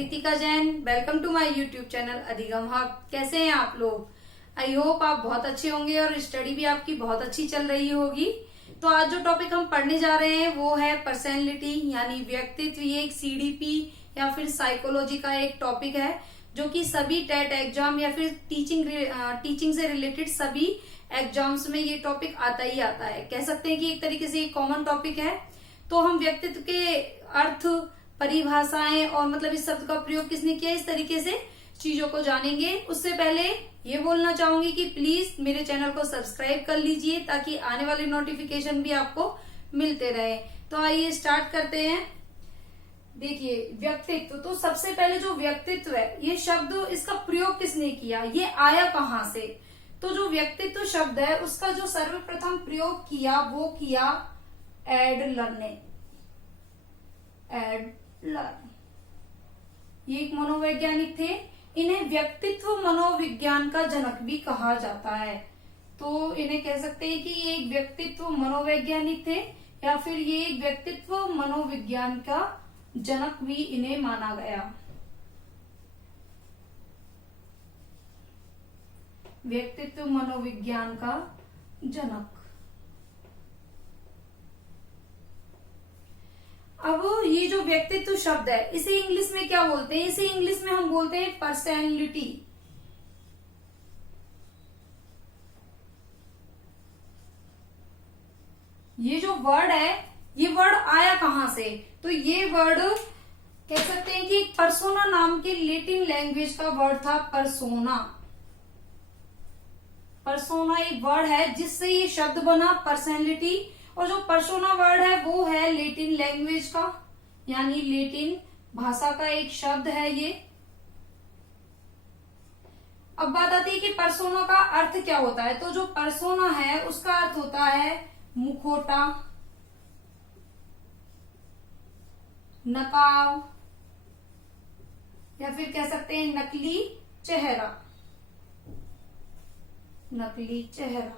Kritika Jain. Welcome to my YouTube channel Adhigam hub. कैसे हैं आप लोग? आई होप आप बहुत अच्छे होंगे और स्टडी भी आपकी बहुत अच्छी चल रही होगी। तो आज जो टॉपिक हम पढ़ने जा रहे हैं वो है पर्सनैलिटी यानी व्यक्तित्व। ये एक सीडीपी या फिर साइकोलॉजी का एक टॉपिक है जो कि सभी टेट एग्जाम या फिर टीचिंग से रिलेटेड सभी एग्जाम्स में ये टॉपिक आता ही आता है। कह सकते हैं कि एक तरीके से एक कॉमन टॉपिक है। तो हम व्यक्तित्व के अर्थ, परिभाषाएं और मतलब इस शब्द का प्रयोग किसने किया, इस तरीके से चीजों को जानेंगे। उससे पहले ये बोलना चाहूंगी कि प्लीज मेरे चैनल को सब्सक्राइब कर लीजिए ताकि आने वाले नोटिफिकेशन भी आपको मिलते रहे। तो आइए स्टार्ट करते हैं। देखिए, व्यक्तित्व, तो सबसे पहले जो व्यक्तित्व है ये शब्द, इसका प्रयोग किसने किया, ये आया कहाँ से? तो जो व्यक्तित्व शब्द है उसका जो सर्वप्रथम प्रयोग किया वो किया एडलर ने। एडलर ये एक मनोवैज्ञानिक थे। इन्हें व्यक्तित्व मनोविज्ञान का जनक भी कहा जाता है। तो इन्हें कह सकते हैं कि ये एक व्यक्तित्व मनोवैज्ञानिक थे या फिर ये एक व्यक्तित्व मनोविज्ञान का जनक भी इन्हें माना गया। व्यक्तित्व मनोविज्ञान का जनक। अब ये जो व्यक्तित्व शब्द है इसे इंग्लिश में क्या बोलते हैं? इसे इंग्लिश में हम बोलते हैं पर्सनैलिटी। ये जो वर्ड है ये वर्ड आया कहां से? तो ये वर्ड कह सकते हैं कि एक पर्सोना नाम के लैटिन लैंग्वेज का वर्ड था। पर्सोना, पर्सोना एक वर्ड है जिससे ये शब्द बना पर्सनैलिटी। और जो पर्सोना वर्ड है वो है लैटिन लैंग्वेज का यानी लैटिन भाषा का एक शब्द है ये। अब बात आती है कि पर्सोना का अर्थ क्या होता है। तो जो पर्सोना है उसका अर्थ होता है मुखौटा, नकाब या फिर कह सकते हैं नकली चेहरा। नकली चेहरा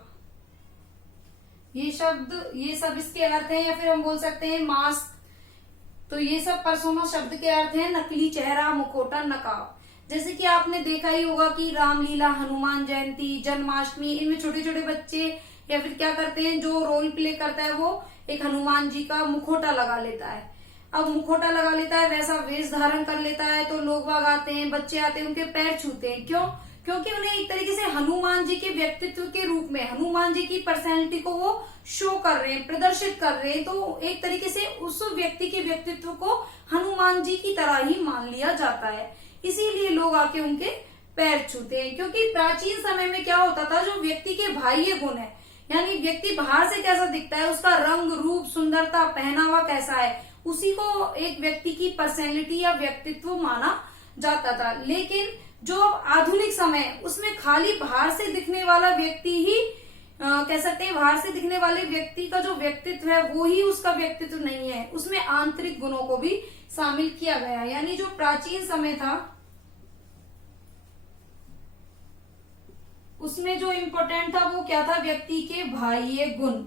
ये शब्द, ये सब इसके अर्थ हैं। या फिर हम बोल सकते हैं मास्क। तो ये सब पर्सोना शब्द के अर्थ हैं नकली चेहरा, मुखौटा, नकाब। जैसे कि आपने देखा ही होगा कि रामलीला, हनुमान जयंती, जन्माष्टमी, इनमें छोटे छोटे बच्चे या फिर क्या करते हैं, जो रोल प्ले करता है वो एक हनुमान जी का मुखौटा लगा लेता है। अब मुखौटा लगा लेता है, वैसा वेश धारण कर लेता है, तो लोग बाग आते हैं, बच्चे आते हैं, उनके पैर छूते हैं। क्यों? क्योंकि उन्हें एक तरीके से हनुमान जी के व्यक्तित्व के रूप में हनुमान जी की पर्सनैलिटी को वो शो कर रहे हैं, प्रदर्शित कर रहे हैं। तो एक तरीके से उस व्यक्ति के व्यक्तित्व को हनुमान जी की तरह ही मान लिया जाता है, इसीलिए लोग आके उनके पैर छूते हैं। क्योंकि प्राचीन समय में क्या होता था, जो व्यक्ति के बाह्य गुण है यानी व्यक्ति बाहर से कैसा दिखता है, उसका रंग, रूप, सुंदरता, पहनावा कैसा है, उसी को एक व्यक्ति की पर्सनैलिटी या व्यक्तित्व माना जाता था। लेकिन जो आधुनिक समय उसमें खाली बाहर से दिखने वाला व्यक्ति ही कह सकते हैं, बाहर से दिखने वाले व्यक्ति का जो व्यक्तित्व है वो ही उसका व्यक्तित्व नहीं है, उसमें आंतरिक गुणों को भी शामिल किया गया। यानी जो प्राचीन समय था उसमें जो इम्पोर्टेंट था वो क्या था, व्यक्ति के बाह्य गुण।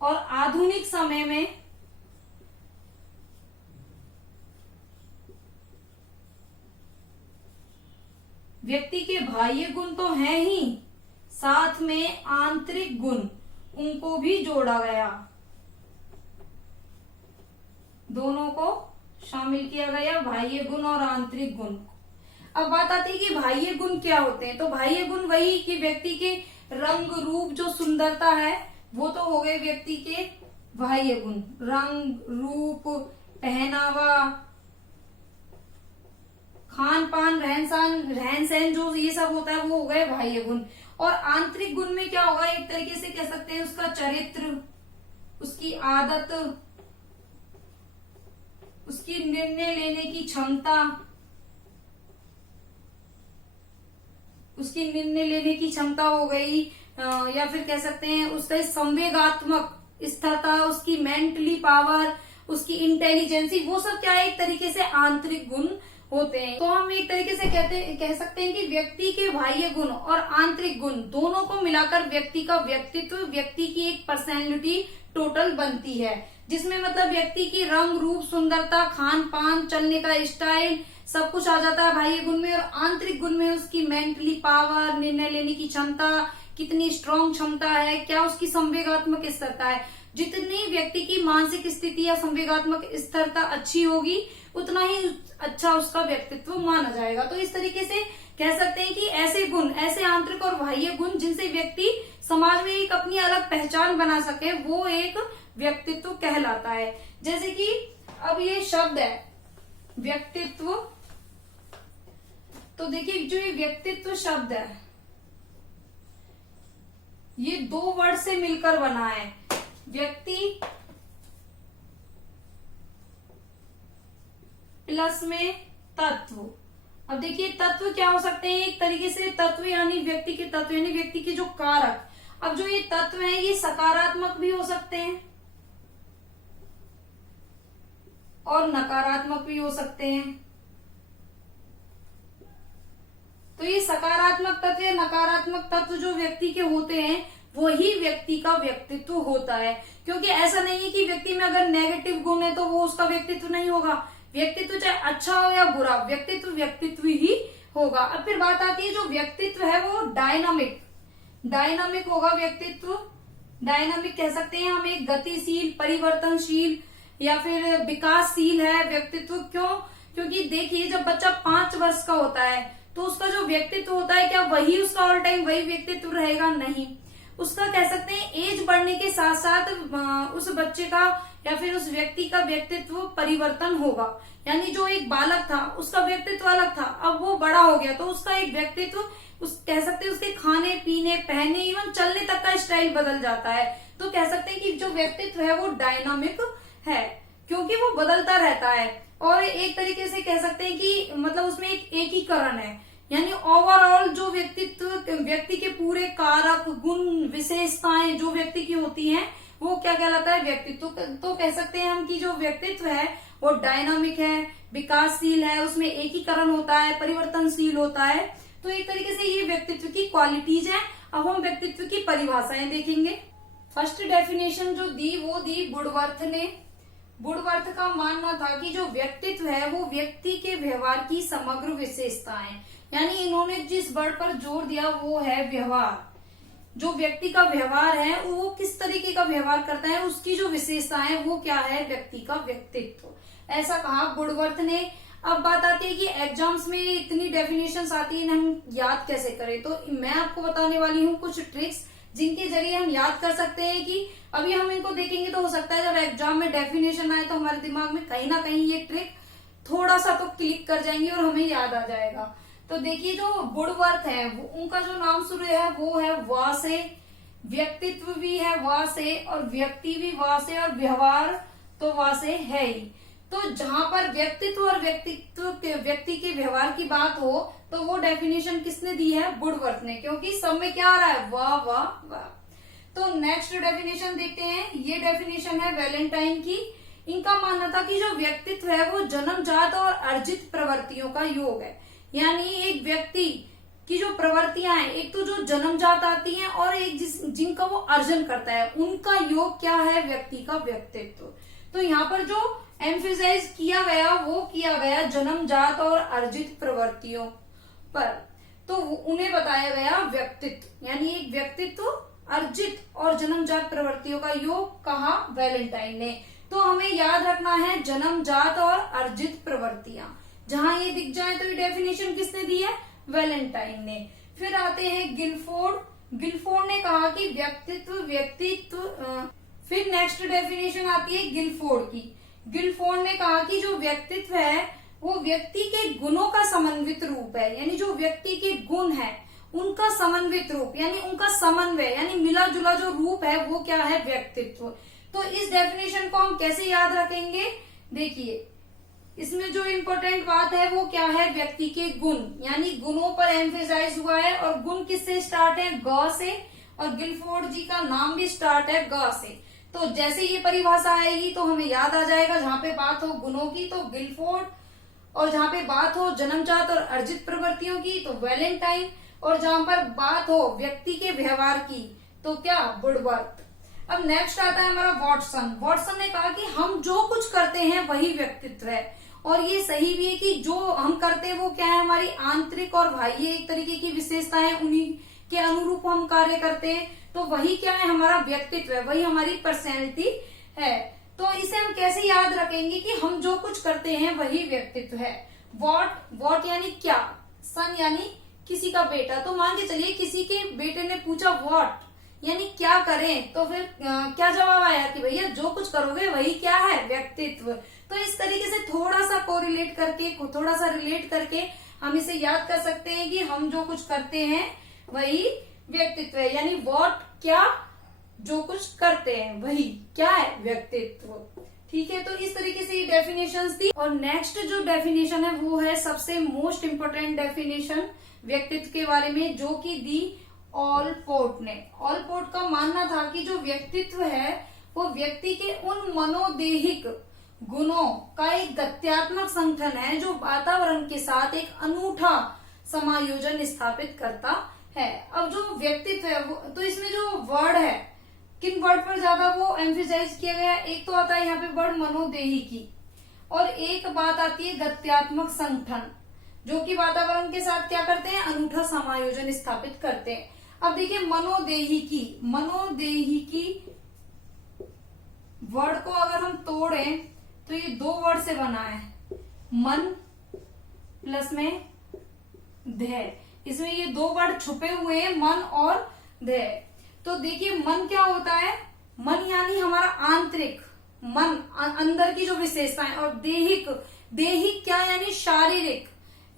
और आधुनिक समय में व्यक्ति के बाह्य गुण तो हैं ही, साथ में आंतरिक गुण उनको भी जोड़ा गया, दोनों को शामिल किया गया, बाह्य गुण और आंतरिक गुण। अब बात आती है कि बाह्य गुण क्या होते हैं। तो बाह्य गुण वही कि व्यक्ति के रंग, रूप, जो सुंदरता है वो तो हो गए व्यक्ति के बाह्य गुण। रंग, रूप, पहनावा, खान पान, रहन सहन, जो ये सब होता है वो हो गए बाह्य गुण। और आंतरिक गुण में क्या होगा, एक तरीके से कह सकते हैं उसका चरित्र, उसकी आदत, उसकी निर्णय लेने की क्षमता, उसकी निर्णय लेने की क्षमता हो गई, या फिर कह सकते हैं उसका संवेगात्मक स्थिरता, उसकी मेंटली पावर, उसकी इंटेलिजेंसी, वो सब क्या है, एक तरीके से आंतरिक गुण होते हैं। तो हम एक तरीके से कह सकते हैं कि व्यक्ति के बाह्य गुण और आंतरिक गुण दोनों को मिलाकर व्यक्ति का व्यक्तित्व, व्यक्ति की एक पर्सनैलिटी टोटल बनती है। जिसमें मतलब व्यक्ति की रंग रूप सुंदरता खान पान चलने का स्टाइल सब कुछ आ जाता है बाह्य गुण में। और आंतरिक गुण में उसकी मेंटली पावर, निर्णय लेने की क्षमता, कितनी स्ट्रांग क्षमता है, क्या उसकी संवेगात्मक स्थिरता है। जितनी व्यक्ति की मानसिक स्थिति या संवेगात्मक स्थिरता अच्छी होगी उतना ही अच्छा उसका व्यक्तित्व माना जाएगा। तो इस तरीके से कह सकते हैं कि ऐसे गुण, ऐसे आंतरिक और बाह्य गुण जिनसे व्यक्ति समाज में एक अपनी अलग पहचान बना सके, वो एक व्यक्तित्व कहलाता है। जैसे कि अब ये शब्द है व्यक्तित्व, तो देखिए जो ये व्यक्तित्व शब्द है ये 2 वर्ड से मिलकर बना है, व्यक्ति प्लस में तत्व। अब देखिए तत्व क्या हो सकते हैं, एक तरीके से तत्व यानी व्यक्ति के तत्व यानी व्यक्ति के जो कारक। अब जो ये तत्व हैं ये सकारात्मक भी हो सकते हैं और नकारात्मक भी हो सकते हैं। तो ये सकारात्मक तत्व या नकारात्मक तत्व जो व्यक्ति के होते हैं वही व्यक्ति का व्यक्तित्व होता है। क्योंकि ऐसा नहीं है कि व्यक्ति में अगर नेगेटिव गुण है तो वो उसका व्यक्तित्व नहीं होगा। व्यक्तित्व चाहे अच्छा हो या बुरा, व्यक्तित्व व्यक्तित्व ही होगा। अब फिर बात आती है जो व्यक्तित्व है वो डायनामिक होगा। व्यक्तित्व डायनामिक कह सकते हैं हम, एक गतिशील, परिवर्तनशील या फिर विकासशील है व्यक्तित्व। क्यों? क्योंकि देखिए जब बच्चा 5 वर्ष का होता है तो उसका जो व्यक्तित्व होता है क्या वही उसका ऑल टाइम वही व्यक्तित्व रहेगा? नहीं, उसका कह सकते हैं एज बढ़ने के साथ साथ उस बच्चे का या फिर उस व्यक्ति का व्यक्तित्व परिवर्तन होगा। यानी जो एक बालक था उसका व्यक्तित्व अलग था, अब वो बड़ा हो गया तो उसका एक व्यक्तित्व कह सकते हैं उसके खाने पीने पहनने इवन चलने तक का स्टाइल बदल जाता है। तो कह सकते हैं कि जो व्यक्तित्व है वो डायनामिक है क्योंकि वो बदलता रहता है। और एक तरीके से कह सकते हैं कि मतलब उसमें एक एकीकरण है, यानी ओवरऑल जो व्यक्ति के पूरे कारक गुण विशेषताएं जो व्यक्ति की होती हैं वो क्या कहलाता है? व्यक्तित्व। तो कह सकते हैं हम कि जो व्यक्तित्व है वो डायनामिक है, विकासशील है, उसमें एकीकरण होता है, परिवर्तनशील होता है। तो एक तरीके से ये व्यक्तित्व की क्वालिटीज है। अब हम व्यक्तित्व की परिभाषाएं देखेंगे। फर्स्ट डेफिनेशन जो दी वो दी वुडवर्थ ने। वुडवर्थ का मानना था कि जो व्यक्तित्व है वो व्यक्ति के व्यवहार की समग्र विशेषताएं, यानी इन्होंने जिस वर्ड पर जोर दिया वो है व्यवहार। जो व्यक्ति का व्यवहार है वो किस तरीके का व्यवहार करता है उसकी जो विशेषताएं है वो क्या है? व्यक्ति का व्यक्तित्व, ऐसा कहा वुडवर्थ ने। अब बात आती है कि एग्जाम्स में इतनी डेफिनेशंस आती है हम याद कैसे करें। तो मैं आपको बताने वाली हूँ कुछ ट्रिक्स जिनके जरिए हम याद कर सकते हैं कि अभी हम इनको देखेंगे तो हो सकता है जब एग्जाम में डेफिनेशन आए तो हमारे दिमाग में कहीं ना कहीं ये ट्रिक थोड़ा सा तो क्लिक कर जाएंगी और हमें याद आ जाएगा। तो देखिए जो वुडवर्थ है उनका जो नाम शुरू है वो है वा से, व्यक्तित्व भी है वा से और व्यक्ति भी वा से और व्यवहार तो वा से है ही। तो जहां पर व्यक्तित्व और व्यक्ति के व्यवहार की बात हो तो वो डेफिनेशन किसने दी है? वुडवर्थ ने, क्योंकि सब में क्या आ रहा है? वाह वाह वाह। तो नेक्स्ट डेफिनेशन देखते हैं। ये डेफिनेशन है वैलेंटाइन की। इनका मानना था कि जो व्यक्तित्व है वो जन्मजात और अर्जित प्रवृत्तियों का योग है। यानी एक व्यक्ति की जो प्रवृत्तियां हैं एक तो जो जन्मजात आती हैं और एक जिनका वो अर्जन करता है उनका योग क्या है? व्यक्ति का व्यक्तित्व। तो यहाँ पर जो एम्फेसाइज किया गया वो किया गया जन्मजात और अर्जित प्रवृत्तियों पर, तो उन्हें बताया गया व्यक्तित्व, यानी एक व्यक्तित्व अर्जित और जन्मजात प्रवृत्तियों का योग कहा वैलेंटाइन ने। तो हमें याद रखना है जन्मजात और अर्जित प्रवृत्तियां। जहां ये दिख जाए तो ये डेफिनेशन किसने दी है? वैलेंटाइन ने। फिर आते हैं गिलफोर्ड ने कहा कि व्यक्तित्व फिर नेक्स्ट डेफिनेशन आती है गिलफोर्ड की। गिलफोर्ड ने कहा कि जो व्यक्तित्व है वो व्यक्ति के गुणों का समन्वित रूप है, यानी जो व्यक्ति के गुण है उनका समन्वित रूप यानी उनका समन्वय यानी मिला जुला जो रूप है वो क्या है? व्यक्तित्व। तो इस डेफिनेशन को हम कैसे याद रखेंगे? देखिए इसमें जो इम्पोर्टेंट बात है वो क्या है? व्यक्ति के गुण, यानी गुणों पर एम्फेसाइज हुआ है और गुण किससे स्टार्ट है? ग से, और गिलफोर्ड जी का नाम भी स्टार्ट है ग से। तो जैसे ये परिभाषा आएगी तो हमें याद आ जाएगा, जहां पे बात हो गुणों की तो गिलफोर्ड, और जहां पे बात हो जन्मजात और अर्जित प्रवृत्तियों की तो वैलेंटाइन, और जहां पर बात हो व्यक्ति के व्यवहार की तो क्या? वुडवर्थ। अब नेक्स्ट आता है हमारा वॉटसन। वॉटसन ने कहा कि हम जो कुछ करते हैं वही व्यक्तित्व है, और ये सही भी है कि जो हम करते हैं वो क्या है, हमारी आंतरिक और बाह्य एक तरीके की विशेषताएं, उन्हीं के अनुरूप हम कार्य करते हैं, तो वही क्या है, हमारा व्यक्तित्व है, वही हमारी पर्सनैलिटी है। तो इसे हम कैसे याद रखेंगे कि हम जो कुछ करते हैं वही व्यक्तित्व है। वॉट यानी क्या, सन यानी किसी का बेटा। तो मान के चलिए किसी के बेटे ने पूछा वॉट यानी क्या करें, तो फिर क्या जवाब आया कि भैया जो कुछ करोगे वही क्या है, व्यक्तित्व। तो इस तरीके से थोड़ा सा कोरिलेट करके, थोड़ा सा रिलेट करके हम इसे याद कर सकते हैं कि हम जो कुछ करते हैं वही व्यक्तित्व है। यानी वॉट क्या, जो कुछ करते हैं वही क्या है, व्यक्तित्व। ठीक है, तो इस तरीके से ये डेफिनेशंस थी। और नेक्स्ट जो डेफिनेशन है वो है सबसे मोस्ट इंपोर्टेंट डेफिनेशन व्यक्तित्व के बारे में, जो कि दी ऑलपोर्ट ने। ऑलपोर्ट का मानना था कि जो व्यक्तित्व है वो व्यक्ति के उन मनोदेहिक गुणों का एक गत्यात्मक संगठन है जो वातावरण के साथ एक अनूठा समायोजन स्थापित करता है। अब जो व्यक्तित्व है वो, तो इसमें जो वर्ड है, किन वर्ड पर ज्यादा वो एम्फेसाइज किया गया है, एक तो आता है यहाँ पे वर्ड मनोदेहिकी, और एक बात आती है गत्यात्मक संगठन, जो कि वातावरण के साथ क्या करते हैं, अनूठा समायोजन स्थापित करते हैं। अब देखिए मनोदेहिकी, मनोदेहिकी वर्ड को अगर हम तोड़ें तो ये दो वर्ड से बना है, मन प्लस में ध्यय। इसमें ये दो वर्ड छुपे हुए हैं, मन और ध्यय। तो देखिए मन क्या होता है, मन यानी हमारा आंतरिक मन, अंदर की जो विशेषताएं, और देहिक, देहिक क्या यानी शारीरिक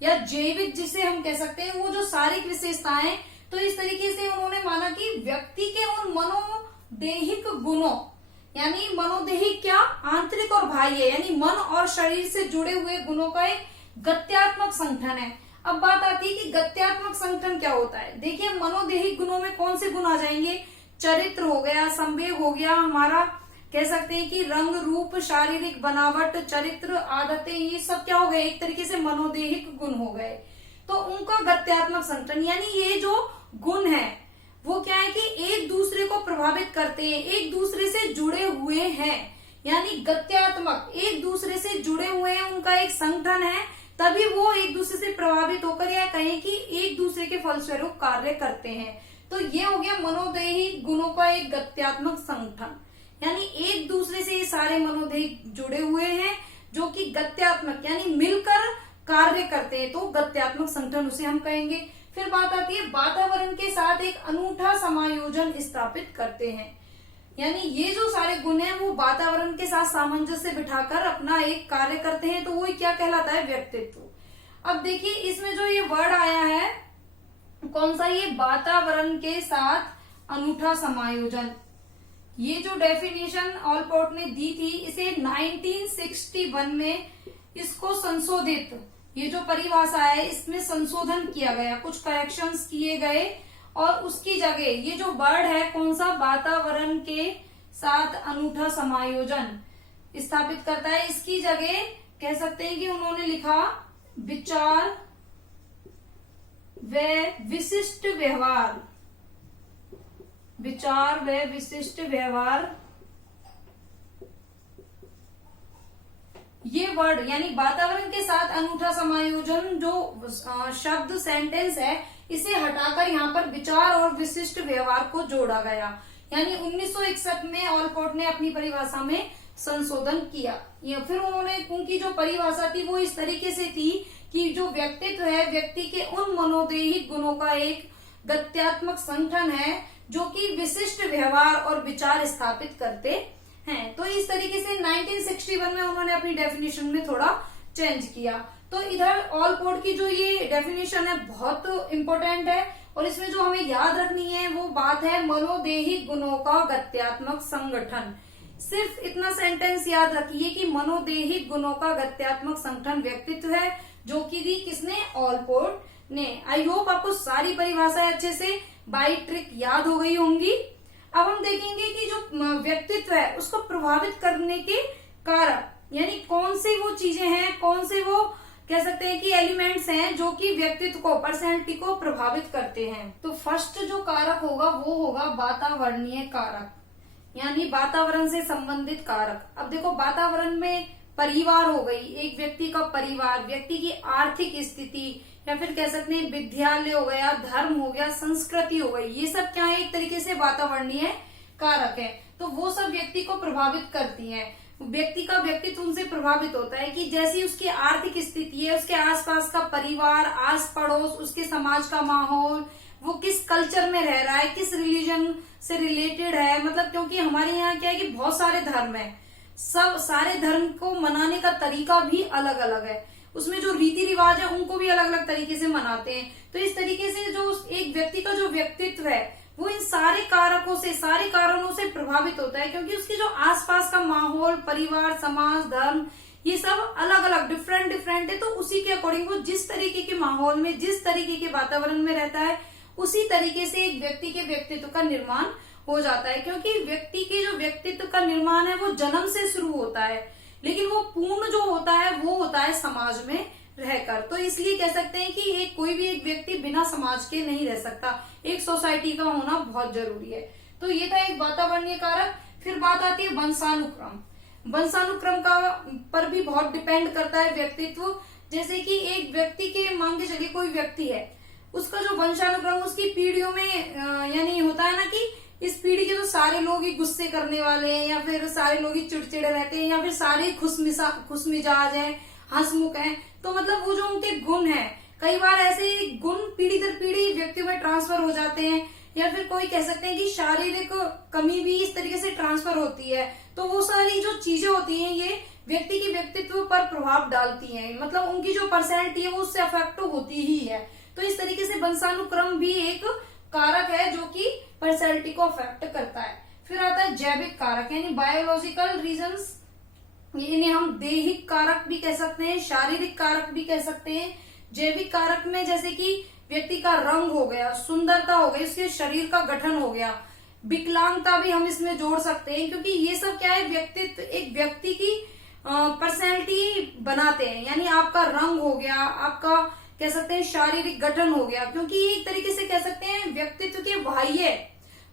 या जैविक जिसे हम कह सकते हैं, वो जो शारीरिक विशेषताएं। तो इस तरीके से उन्होंने माना कि व्यक्ति के उन मनोदेहिक गुणों, यानी मनोदेहिक क्या, आंतरिक और बाह्य, यानी मन और शरीर से जुड़े हुए गुणों का एक गत्यात्मक संगठन है। अब बात आती है कि गत्यात्मक संगठन क्या होता है। देखिए मनोदेहिक गुणों में कौन से गुण आ जाएंगे, चरित्र हो गया, संवेग हो गया, हमारा कह सकते हैं कि रंग रूप, शारीरिक बनावट, चरित्र, आदतें, ये सब क्या हो गए, एक तरीके से मनोदेहिक गुण हो गए। तो उनका गत्यात्मक संगठन, यानी ये जो गुण है वो क्या है कि एक दूसरे को प्रभावित करते हैं, एक दूसरे से जुड़े हुए हैं, यानी गत्यात्मक, एक दूसरे से जुड़े हुए हैं, उनका एक संगठन है, तभी वो एक दूसरे से प्रभावित होकर या कहें कि एक दूसरे के फलस्वरूप कार्य करते हैं। तो ये हो गया मनोदेहिक गुणों का एक गत्यात्मक संगठन, यानी एक दूसरे से ये सारे मनोदेहिक जुड़े हुए हैं जो कि गत्यात्मक यानी मिलकर कार्य करते हैं, तो गत्यात्मक संगठन उसे हम कहेंगे। फिर बात आती है वातावरण के साथ एक अनूठा समायोजन स्थापित करते हैं, यानी ये जो सारे गुण हैं वो वातावरण के साथ सामंजस्य बिठाकर अपना एक कार्य करते हैं, तो वो क्या कहलाता है, व्यक्तित्व। अब देखिए इसमें जो ये वर्ड आया है कौन सा, ये वातावरण के साथ अनूठा समायोजन। ये जो डेफिनेशन ऑलपोर्ट ने दी थी, इसे 1961 में इसको संशोधित, ये जो परिभाषा है इसमें संशोधन किया गया, कुछ करेक्शंस किए गए, और उसकी जगह ये जो वर्ड है कौन सा, वातावरण के साथ अनूठा समायोजन स्थापित करता है, इसकी जगह कह सकते हैं कि उन्होंने लिखा विचार व विशिष्ट व्यवहार, विचार व विशिष्ट व्यवहार। ये वर्ड यानी वातावरण के साथ अनूठा समायोजन जो शब्द सेंटेंस है, इसे हटाकर यहाँ पर विचार और विशिष्ट व्यवहार को जोड़ा गया, यानी 1961 में ऑलपोर्ट ने अपनी परिभाषा में संशोधन किया। या फिर उन्होंने, उनकी जो परिभाषा थी वो इस तरीके से थी कि जो व्यक्तित्व है व्यक्ति के उन मनोदेहिक गुणों का एक गत्यात्मक संगठन है जो कि विशिष्ट व्यवहार और विचार स्थापित करते हैं। तो इस तरीके से 1961 में उन्होंने अपनी डेफिनेशन में थोड़ा चेंज किया। तो इधर ऑलपोर्ट की जो ये डेफिनेशन है बहुत इंपॉर्टेंट है, और इसमें जो हमें याद रखनी है वो बात है मनोदेहिक गुणों का गत्यात्मक संगठन। सिर्फ इतना सेंटेंस याद रखिए कि मनोदेहिक गुणों का गत्यात्मक संगठन व्यक्तित्व है, जो कि दी किसने, ऑलपोर्ट ने। आई होप आपको सारी परिभाषाएं अच्छे से बाय ट्रिक याद हो गई होंगी। अब हम देखेंगे कि जो व्यक्तित्व है उसको प्रभावित करने के कारक, यानी कौन सी वो चीजें हैं, कौन से वो कह सकते हैं कि एलिमेंट्स हैं जो कि व्यक्तित्व को, पर्सनैलिटी को प्रभावित करते हैं। तो फर्स्ट जो कारक होगा वो होगा वातावरणीय कारक, यानी वातावरण से संबंधित कारक। अब देखो वातावरण में परिवार हो गई, एक व्यक्ति का परिवार, व्यक्ति की आर्थिक स्थिति, या फिर कह सकते हैं विद्यालय हो गया, धर्म हो गया, संस्कृति हो गई, ये सब क्या है, एक तरीके से वातावरणीय कारक है। तो वो सब व्यक्ति को प्रभावित करती हैं। व्यक्ति का व्यक्तित्व उनसे प्रभावित होता है कि जैसी उसकी आर्थिक स्थिति है, उसके आसपास का परिवार, आस पड़ोस, उसके समाज का माहौल, वो किस कल्चर में रह रहा है, किस रिलीजन से रिलेटेड है। मतलब क्योंकि हमारे यहाँ क्या है कि बहुत सारे धर्म है, सब सारे धर्म को मनाने का तरीका भी अलग अलग है, उसमें जो रीति रिवाज है उनको भी अलग अलग तरीके से मनाते हैं। तो इस तरीके से जो एक व्यक्ति का जो व्यक्तित्व है वो इन सारे कारकों से, सारे कारणों से प्रभावित होता है, क्योंकि उसके जो आसपास का माहौल, परिवार, समाज, धर्म, ये सब अलग अलग डिफरेंट है। तो उसी के अकॉर्डिंग वो जिस तरीके के माहौल में, जिस तरीके के वातावरण में रहता है, उसी तरीके से एक व्यक्ति के व्यक्तित्व का निर्माण हो जाता है। क्योंकि व्यक्ति के जो व्यक्तित्व का निर्माण है वो जन्म से शुरू होता है, लेकिन वो पूर्ण जो होता है वो होता है समाज में रहकर। तो इसलिए कह सकते हैं कि एक कोई भी एक व्यक्ति बिना समाज के नहीं रह सकता, एक सोसाइटी का होना बहुत जरूरी है। तो ये था एक वातावरणीय कारक। फिर बात आती है वंशानुक्रम। वंशानुक्रम का पर भी बहुत डिपेंड करता है व्यक्तित्व। जैसे कि एक व्यक्ति के, मान के चलिए कोई व्यक्ति है, उसका जो वंशानुक्रम उसकी पीढ़ियों में यानी होता है ना कि इस पीढ़ी के तो सारे लोग ही गुस्से करने वाले हैं, या फिर सारे लोग ही चिड़चिड़े रहते हैं, या फिर सारे खुशमिजाज हैं, हंसमुख हैं। तो मतलब वो जो उनके गुण हैं, कई बार ऐसे गुण पीढ़ी दर पीढ़ी व्यक्तियों में ट्रांसफर हो जाते हैं, या फिर कोई कह सकते हैं कि शारीरिक कमी भी इस तरीके से ट्रांसफर होती है। तो वो सारी जो चीजें होती हैं ये व्यक्ति के व्यक्तित्व पर प्रभाव डालती हैं, मतलब उनकी जो पर्सनैलिटी है वो उससे अफेक्ट होती ही है। तो इस तरीके से वंशानुक्रम भी एक कारक है जो कि पर्सनैलिटी को अफेक्ट करता है। फिर आता है जैविक कारक, यानी बायोलॉजिकल रीजंस, इन्हें हम दैहिक कारक भी कह सकते हैं, शारीरिक कारक भी कह सकते हैं। जैविक कारक में जैसे कि व्यक्ति का रंग हो गया, सुंदरता हो गई, उसके शरीर का गठन हो गया, विकलांगता भी हम इसमें जोड़ सकते हैं, क्योंकि ये सब क्या है, व्यक्तित्व, एक व्यक्ति की पर्सनैलिटी बनाते हैं। यानी आपका रंग हो गया, आपका कह सकते हैं शारीरिक गठन हो गया, क्योंकि एक तरीके से कह सकते हैं व्यक्तित्व के बाह्य,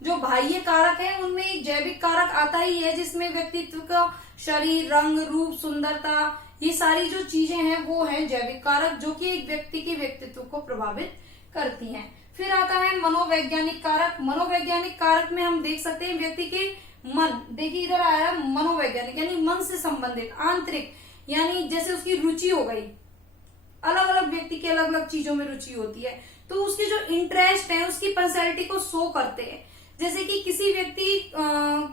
जो बाह्य कारक है उनमें एक जैविक कारक आता ही है, जिसमें व्यक्तित्व का शरीर, रंग, रूप, सुंदरता, ये सारी जो चीजें हैं वो है जैविक कारक, जो कि एक व्यक्ति के व्यक्तित्व को प्रभावित करती हैं। फिर आता है मनोवैज्ञानिक कारक। मनोवैज्ञानिक कारक में हम देख सकते हैं व्यक्ति के मन, देखिए इधर आया मनोवैज्ञानिक, यानी मन से संबंधित, आंतरिक, यानी जैसे उसकी रुचि हो गई, अलग अलग व्यक्ति की अलग अलग चीजों में रुचि होती है, तो उसके जो इंटरेस्ट है उसकी पर्सनैलिटी को शो करते हैं। जैसे कि किसी व्यक्ति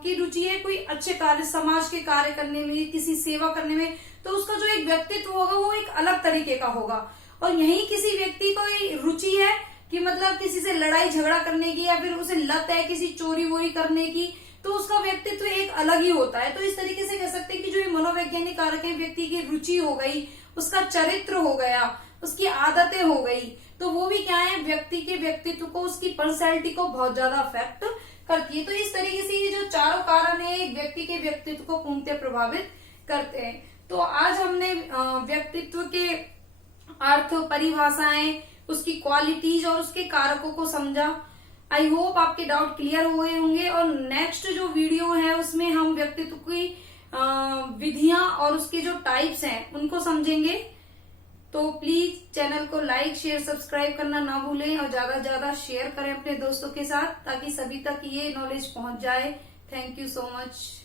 की रुचि है कोई अच्छे कार्य, समाज के कार्य करने में, किसी सेवा करने में, तो उसका जो एक व्यक्तित्व होगा वो एक अलग तरीके का होगा। और यही किसी व्यक्ति को रुचि है कि मतलब किसी से लड़ाई झगड़ा करने की, या फिर उसे लत है किसी चोरी वोरी करने की, तो उसका व्यक्तित्व एक अलग ही होता है। तो इस तरीके से कह सकते हैं कि जो ये मनोवैज्ञानिक कारक है, व्यक्ति की रुचि हो गई, उसका चरित्र हो गया, उसकी आदतें हो गई, तो वो भी क्या है, व्यक्ति के व्यक्तित्व को, उसकी पर्सनैलिटी को बहुत ज्यादा अफेक्ट करती है। तो इस तरीके से ये जो चारों कारण है एक व्यक्ति के व्यक्तित्व को पूर्णतः प्रभावित करते हैं। तो आज हमने व्यक्तित्व के अर्थ, परिभाषाएं, उसकी क्वालिटीज और उसके कारकों को समझा। आई होप आपके डाउट क्लियर हुए होंगे, और नेक्स्ट जो वीडियो है उसमें हम व्यक्तित्व की विधियां और उसके जो टाइप्स हैं उनको समझेंगे। तो प्लीज चैनल को लाइक, शेयर, सब्सक्राइब करना ना भूलें, और ज्यादा से ज्यादा शेयर करें अपने दोस्तों के साथ, ताकि सभी तक ये नॉलेज पहुंच जाए। Thank you so much.